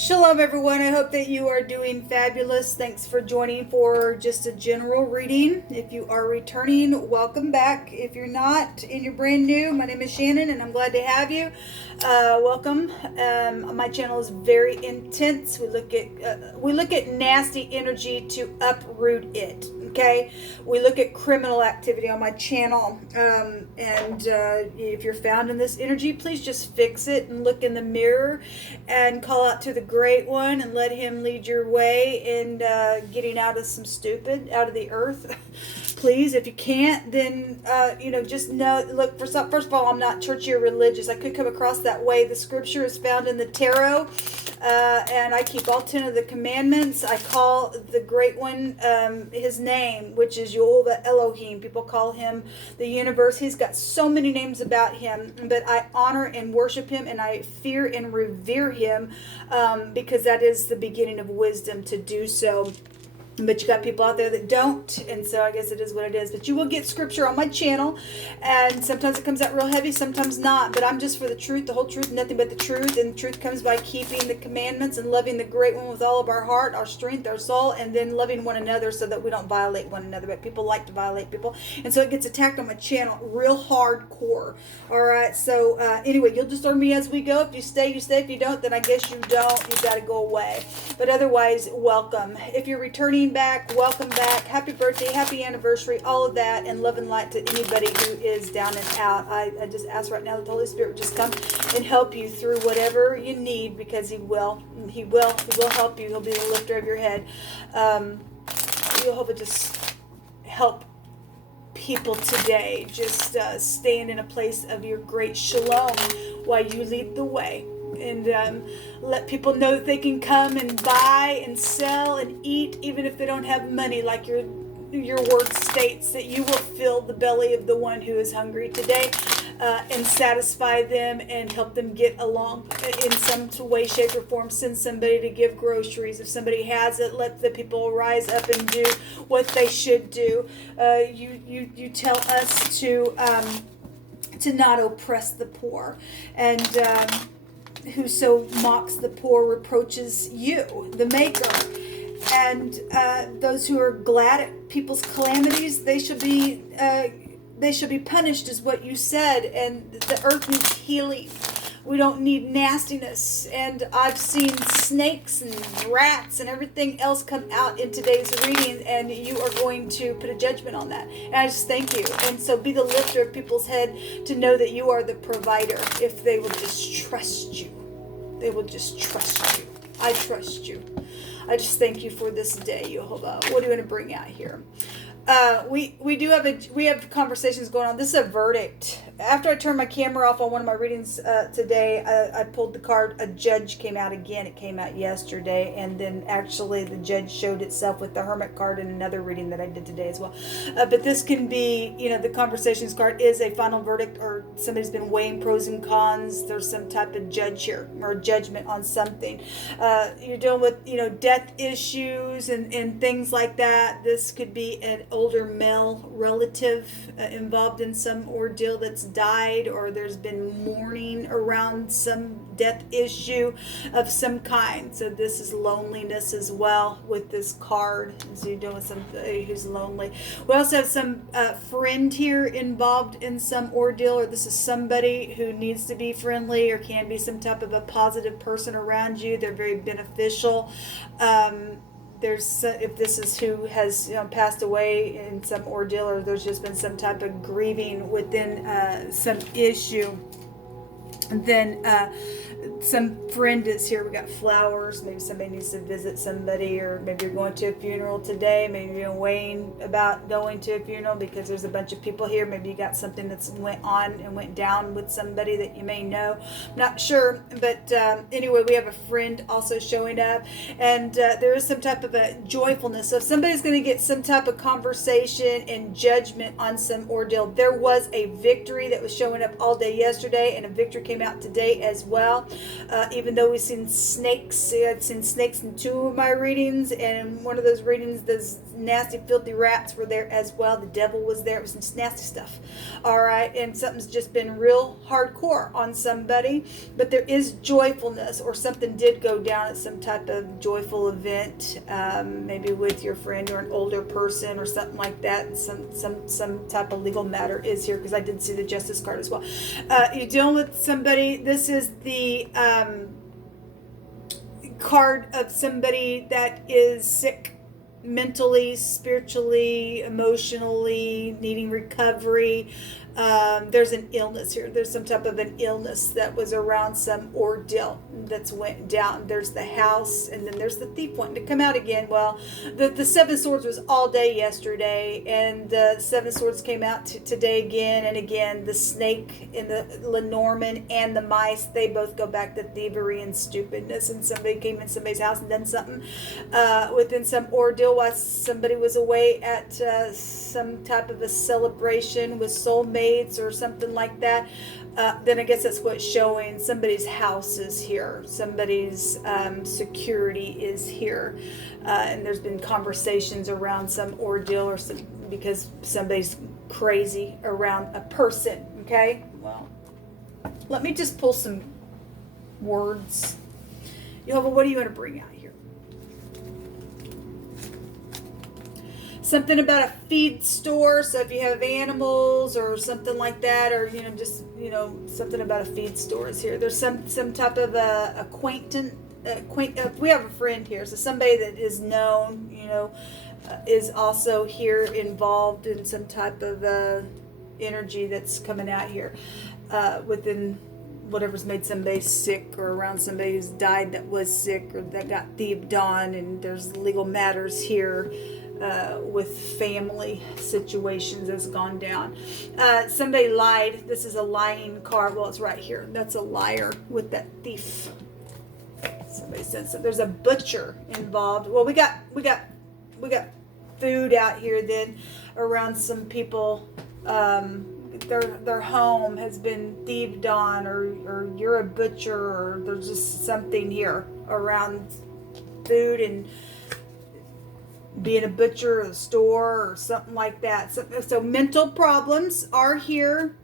Shalom, everyone. I hope that you are doing fabulous. Thanks for joining for just a general reading. If you are returning, welcome back. If you're not and you're brand new, my name is Shannon, and I'm glad to have you. Welcome. My channel is very intense. We look at nasty energy to uproot it. Okay, we look at criminal activity on my channel, and if you're found in this energy, please just fix it and look in the mirror and call out to the Great One and let him lead your way in getting out of some stupid out of the earth. Please, if you can't, then just know. Look, first of all, I'm not churchy or religious. I could come across that way. The scripture is found in the tarot, and I keep all 10 of the commandments. I call the Great One his name, which is Yehovah Elohim. People call him the universe. He's got so many names about him, but I honor and worship him, and I fear and revere him because that is the beginning of wisdom to do so. But you got people out there that don't, and so I guess it is what it is. But you will get scripture on my channel, and sometimes it comes out real heavy, sometimes not. But I'm just for the truth, the whole truth, nothing but the truth. And the truth comes by keeping the commandments and loving the Great One with all of our heart, our strength, our soul, and then loving one another so that we don't violate one another. But people like to violate people, and so it gets attacked on my channel real hardcore. All right, so anyway, you'll just learn me as we go. If you stay, you stay. If you don't, then I guess you don't. You've got to go away. But otherwise, welcome. If you're returning back, welcome back. Happy birthday, happy anniversary, all of that, and love and light to anybody who is down and out. I just ask right now that the Holy Spirit would just come and help you through whatever you need, because He will help you. He'll be the lifter of your head. You'll hope it just help people today. Just stand in a place of your great shalom while you lead the way. And let people know that they can come and buy and sell and eat, even if they don't have money, like your word states, that you will fill the belly of the one who is hungry today, and satisfy them and help them get along in some way, shape, or form. Send somebody to give groceries. If somebody has it, let the people rise up and do what they should do. You tell us to not oppress the poor, and whoso mocks the poor reproaches you, the Maker. And those who are glad at people's calamities, they shall be punished, is what you said. And the earth needs healing. We don't need nastiness. And I've seen snakes and rats and everything else come out in today's reading, and you are going to put a judgment on that. And I just thank you. And so be the lifter of people's head to know that you are the provider. If they will just trust you, they will just trust you. I trust you. I just thank you for this day, Yehovah. What do you want to bring out here? We have conversations going on. This is a verdict. After I turned my camera off on one of my readings today, I pulled the card. A judge came out again. It came out yesterday, and then actually the judge showed itself with the Hermit card in another reading that I did today as well. But this can be, the conversations card is a final verdict, or somebody's been weighing pros and cons. There's some type of judge here, or judgment on something. You're dealing with, death issues and things like that. This could be an older male relative involved in some ordeal that's died, or there's been mourning around some death issue of some kind. So this is loneliness as well with this card. So you're dealing with somebody who's lonely. We also have some friend here involved in some ordeal, or this is somebody who needs to be friendly, or can be some type of a positive person around you. They're very beneficial. If this is who has passed away in some ordeal, or there's just been some type of grieving within some issue, then some friend is here. We got flowers. Maybe somebody needs to visit somebody, or maybe you're going to a funeral today. Maybe you're weighing about going to a funeral because there's a bunch of people here. Maybe you got something that's went on and went down with somebody that you may know. I'm not sure, but anyway, we have a friend also showing up, and there is some type of a joyfulness. So if somebody's going to get some type of conversation and judgment on some ordeal, there was a victory that was showing up all day yesterday, and a victory came came out today as well. Even though we've seen snakes, I've seen snakes in 2 of my readings, and in one of those readings, those nasty, filthy rats were there as well. The devil was there. It was some nasty stuff. All right, and something's just been real hardcore on somebody, but there is joyfulness, or something did go down at some type of joyful event, maybe with your friend or an older person or something like that. And some type of legal matter is here, because I did see the Justice card as well. You're dealing with somebody. This is the card of somebody that is sick mentally, spiritually, emotionally, needing recovery. There's an illness here. There's some type of an illness that was around some ordeal that's went down. There's the house, and then there's the thief wanting to come out again. Well, the 7 Swords was all day yesterday, and the 7 Swords came out today again and again. The snake and the Lenormand and the mice, they both go back to thievery and stupidness, and somebody came in somebody's house and done something within some ordeal while somebody was away at some type of a celebration with soulmates or something like that. Then I guess that's what's showing. Somebody's house is here. Somebody's security is here. And there's been conversations around some ordeal or some, because somebody's crazy around a person. Okay? Well, let me just pull some words. Jehovah, what do you want to bring out here? Something about a feed store. So if you have animals or something like that, or just something about a feed store is here. There's some type of acquaintance. We have a friend here, so somebody that is known, is also here, involved in some type of energy that's coming out here within whatever's made somebody sick, or around somebody who's died that was sick, or that got thieved on, and there's legal matters here. With family situations that's gone down. Somebody lied. This is a lying card. Well, it's right here. That's a liar with that thief. Somebody said so. There's a butcher involved. Well, we got food out here then around some people. Their home has been thieved on, or you're a butcher, or there's just something here around food and being a butcher or a store or something like that. So mental problems are here.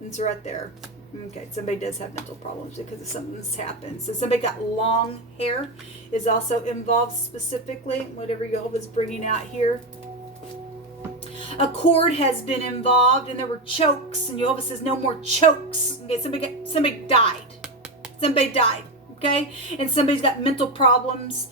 It's right there. Okay, somebody does have mental problems because of something that's happened. So somebody got long hair is also involved specifically, whatever Jehovah's bringing out here. A cord has been involved, and there were chokes, and Jehovah says no more chokes. Okay, somebody died. Somebody died, okay? And somebody's got mental problems.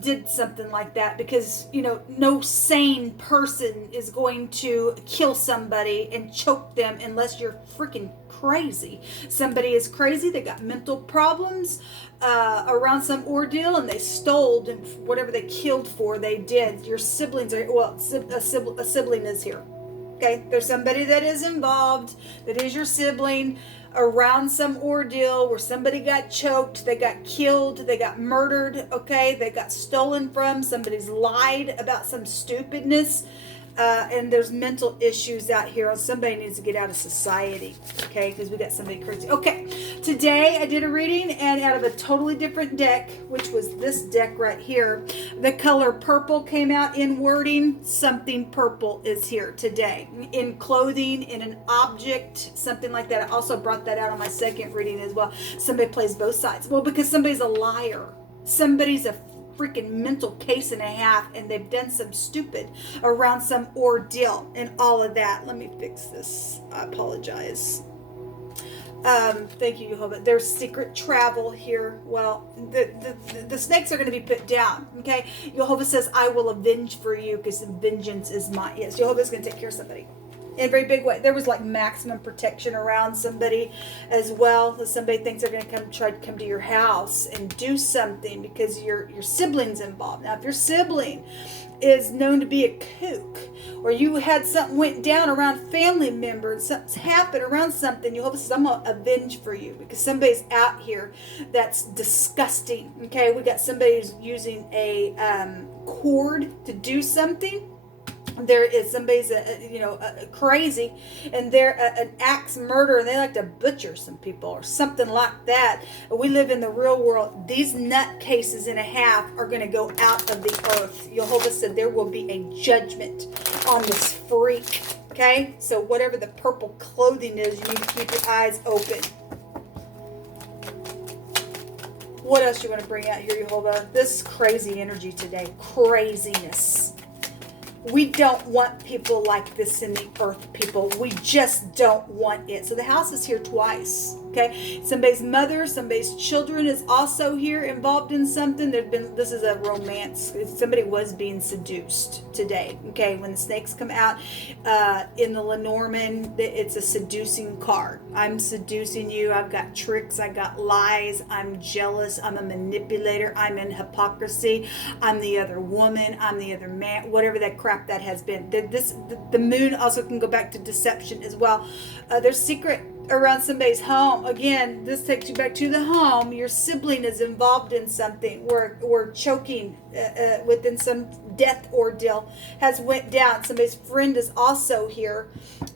Did something like that, because no sane person is going to kill somebody and choke them unless you're freaking crazy. Somebody is crazy. They got mental problems around some ordeal, and they stole, and whatever they killed for, they did. Your siblings are, well, a sibling is here. Okay, there's somebody that is involved, that is your sibling, around some ordeal where somebody got choked, they got killed, they got murdered, okay, they got stolen from, somebody's lied about some stupidness, and there's mental issues out here, or somebody needs to get out of society, okay, because we got somebody crazy. Okay, today I did a reading, and out of a totally different deck, which was this deck right here, the color purple came out in wording. Something purple is here today, in clothing, in an object, something like that. I also brought that out on my second reading as well. Somebody plays both sides. Well, because somebody's a liar. Somebody's a freaking mental case and a half, and they've done some stupid around some ordeal and all of that. Let me fix this. I apologize. Thank you, Jehovah. There's secret travel here. Well, the snakes are going to be put down. Okay, Jehovah says, "I will avenge for you, because vengeance is mine." Yes, Jehovah's going to take care of somebody in a very big way. There was like maximum protection around somebody as well. So somebody thinks they're going to try to come to your house and do something because your sibling's involved. Now, if your sibling is known to be a kook, or you had something went down around family members, something's happened around something, Jehovah says, I'm going to avenge for you, because somebody's out here that's disgusting. Okay, we got somebody who's using a cord to do something. there is somebody's crazy, and they're an axe murderer, and they like to butcher some people or something like that. We live in the real world. These nutcases and a half are going to go out of the earth. Jehovah said there will be a judgment on this freak. Okay, so whatever the purple clothing is, you need to keep your eyes open. What else you want to bring out here, Jehovah? This crazy energy today. Craziness. We don't want people like this in the earth, people. We just don't want it. So the house is here twice. Okay, somebody's mother, somebody's children is also here involved in something. This is a romance. Somebody was being seduced today. Okay, when the snakes come out in the Lenormand, it's a seducing card. I'm seducing you. I've got tricks. I got lies. I'm jealous. I'm a manipulator. I'm in hypocrisy. I'm the other woman. I'm the other man. Whatever that crap that has been. The moon also can go back to deception as well. There's secret around somebody's home. Again, this takes you back to the home. Your sibling is involved in something. We're choking within some death ordeal has went down. Somebody's friend is also here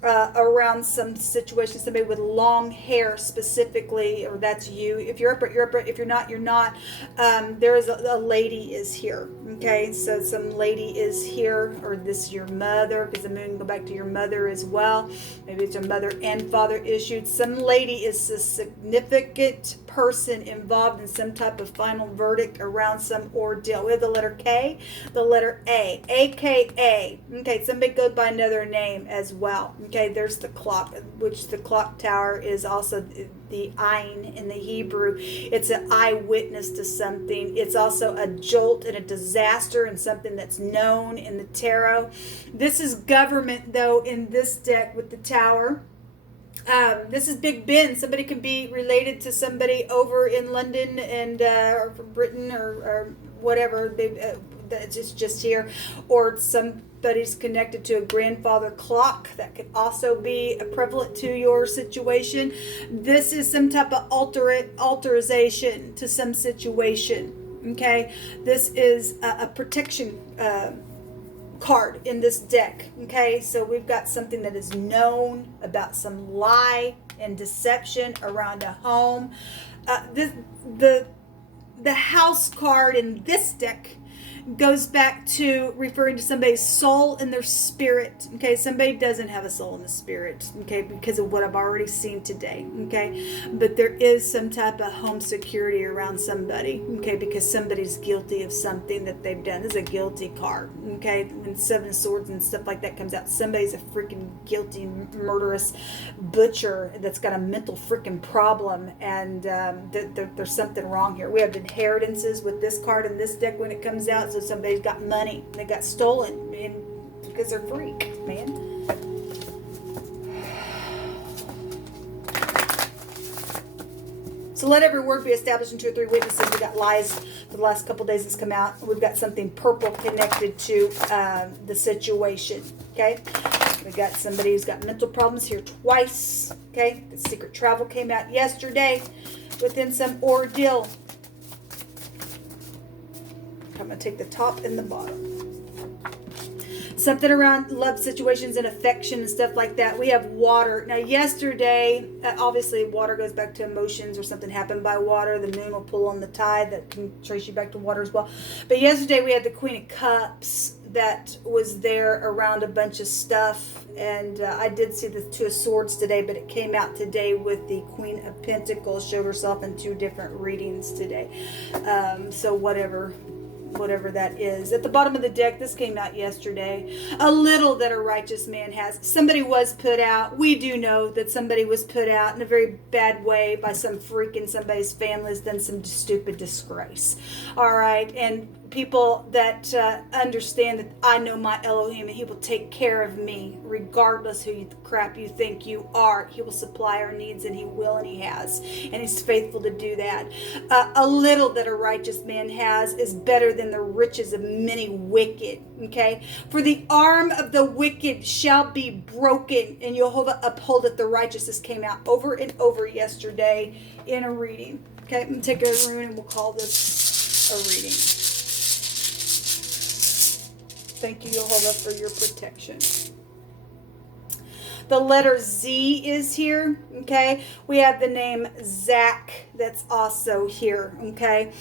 around some situation. Somebody with long hair specifically, or that's you. If you're up, you're up. If you're not, you're not. There is a lady is here. Okay, so some lady is here, or this is your mother, because the moon can go back to your mother as well. Maybe it's your mother and father issued. Some lady is a significant person involved in some type of final verdict around some ordeal. We have the letter K, the letter A, AKA. Okay, somebody goes by another name as well. Okay, there's the clock, which the clock tower is also the Ayin in the Hebrew. It's an eyewitness to something. It's also a jolt and a disaster and something that's known in the tarot. This is government, though, in this deck with the tower. This is Big Ben. Somebody could be related to somebody over in London and or from Britain or whatever. It's just here, or somebody's connected to a grandfather clock. That could also be prevalent to your situation. This is some type of alteration to some situation. Okay, this is a protection card in this deck. Okay, so we've got something that is known about some lie and deception around a home. The house card in this deck goes back to referring to somebody's soul and their spirit. Okay, somebody doesn't have a soul and a spirit, okay, because of what I've already seen today. Okay, but there is some type of home security around somebody, okay, because somebody's guilty of something that they've done. This is a guilty card. Okay, when Seven of Swords and stuff like that comes out, somebody's a freaking guilty, murderous butcher that's got a mental freaking problem, and there's something wrong here. We have inheritances with this card in this deck when it comes out. So somebody's got money, they got stolen, and because they're freak, man. So let every word be established in 2 or 3 witnesses. We got lies for the last couple days that's come out. We've got something purple connected to the situation. Okay, we got somebody who's got mental problems here twice. Okay, the secret travel came out yesterday within some ordeal. I'm going to take the top and the bottom. Something around love situations and affection and stuff like that. We have water. Now, yesterday, obviously, water goes back to emotions, or something happened by water. The moon will pull on the tide. That can trace you back to water as well. But yesterday, we had the Queen of Cups that was there around a bunch of stuff. And I did see the Two of Swords today, but it came out today with the Queen of Pentacles. Showed herself in 2 different readings today. So whatever that is. At the bottom of the deck, this came out yesterday. A little that a righteous man has. Somebody was put out. We do know that somebody was put out in a very bad way by some freak in somebody's family has done some stupid disgrace. All right. And people that understand that I know my Elohim and he will take care of me regardless who the crap you think you are. He will supply our needs, and he will, and he has, and he's faithful to do that. A little that a righteous man has is better than the riches of many wicked. Okay, for the arm of the wicked shall be broken, and Jehovah upholdeth the righteous. This came out over and over yesterday in a reading. Okay, I'm going to take a rune and we'll call this a reading. Thank you, Jehovah, for your protection. The letter Z is here, okay? We have the name Zach that's also here, okay?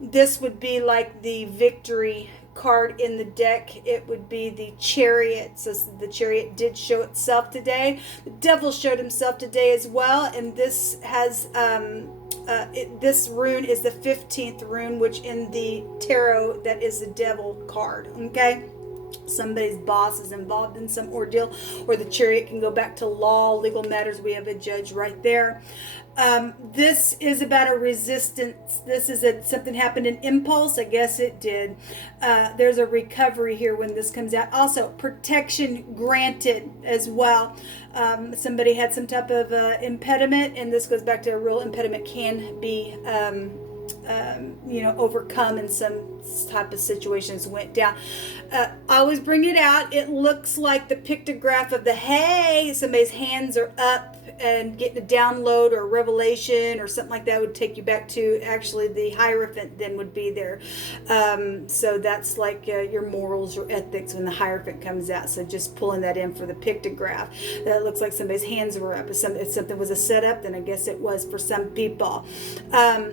This would be like the victory card in the deck. It would be the Chariot. So the Chariot did show itself today. The Devil showed himself today as well, and this has this rune is the 15th rune, which in the tarot that is the Devil card, okay? Somebody's boss is involved in some ordeal, or the Chariot can go back to law, legal matters. We have a judge right there. This is about a resistance. This is something happened in impulse. I guess it did. There's a recovery here when this comes out. Also, protection granted as well. Somebody had some type of impediment, and this goes back to a real impediment can be overcome in some type of situations went down. I always bring it out. It looks like the pictograph of the hey, somebody's hands are up and getting a download or a revelation or something like that would take you back to actually the Hierophant then would be there. So that's like your morals or ethics when the Hierophant comes out. So just pulling that in for the pictograph. That looks like somebody's hands were up. If something was a setup, then I guess it was for some people.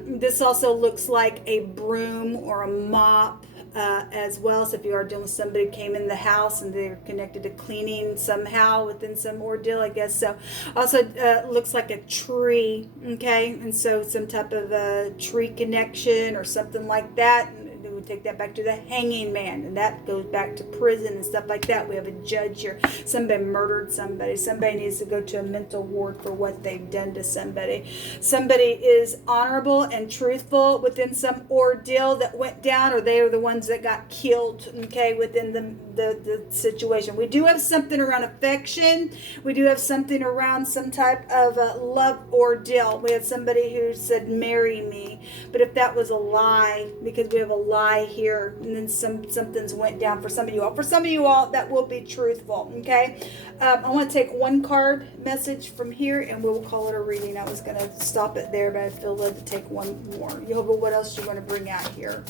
This also looks like a broom or a mop as well. So if you are dealing with somebody who came in the house and they're connected to cleaning somehow within some ordeal, I guess. So also looks like a tree, okay? And so some type of a tree connection or something like that. We would take that back to the hanging man, and that goes back to prison and stuff like that. We have a judge here. Somebody murdered somebody. Somebody needs to go to a mental ward for what they've done to somebody. Somebody is honorable and truthful within some ordeal that went down, or they are the ones that got killed, okay, within the situation. We do have something around affection. We do have something around some type of love ordeal. We had somebody who said, marry me. But if that was a lie, because we have a lie here, and then something's went down for some of you all. For some of you all, that will be truthful, okay? I want to take one card message from here, and we'll call it a reading. I was going to stop it there, but I feel led to take one more. Jehovah, what else do you want to bring out here?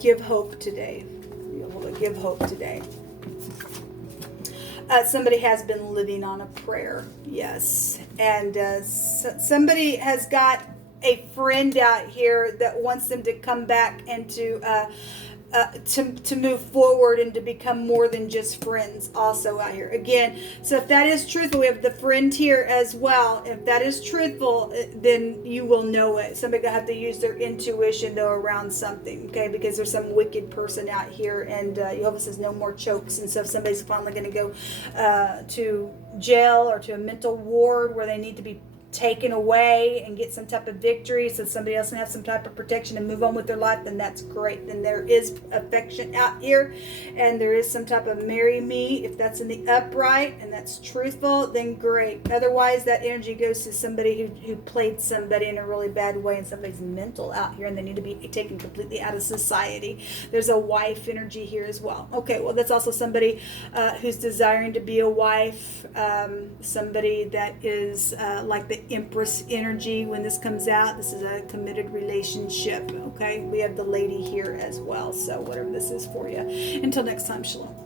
Give hope today. Jehovah, give hope today. Somebody has been living on a prayer, yes. And somebody has got a friend out here that wants them to come back and to move forward and to become more than just friends also out here. Again, so if that is truthful, we have the friend here as well. If that is truthful, then you will know it. Somebody going to have to use their intuition, though, around something, okay? Because there's some wicked person out here, and Jehovah says no more chokes. And so if somebody's finally going to go to jail or to a mental ward where they need to be taken away and get some type of victory so somebody else can have some type of protection and move on with their life, then that's great. Then there is affection out here, and there is some type of marry me. If that's in the upright and that's truthful, then great. Otherwise, that energy goes to somebody who played somebody in a really bad way, and somebody's mental out here and they need to be taken completely out of society. There's a wife energy here as well. Okay, well, that's also somebody who's desiring to be a wife, somebody that is like the Empress energy. When this comes out, this is a committed relationship, okay? We have the lady here as well, so whatever this is for you. Until next time, shalom.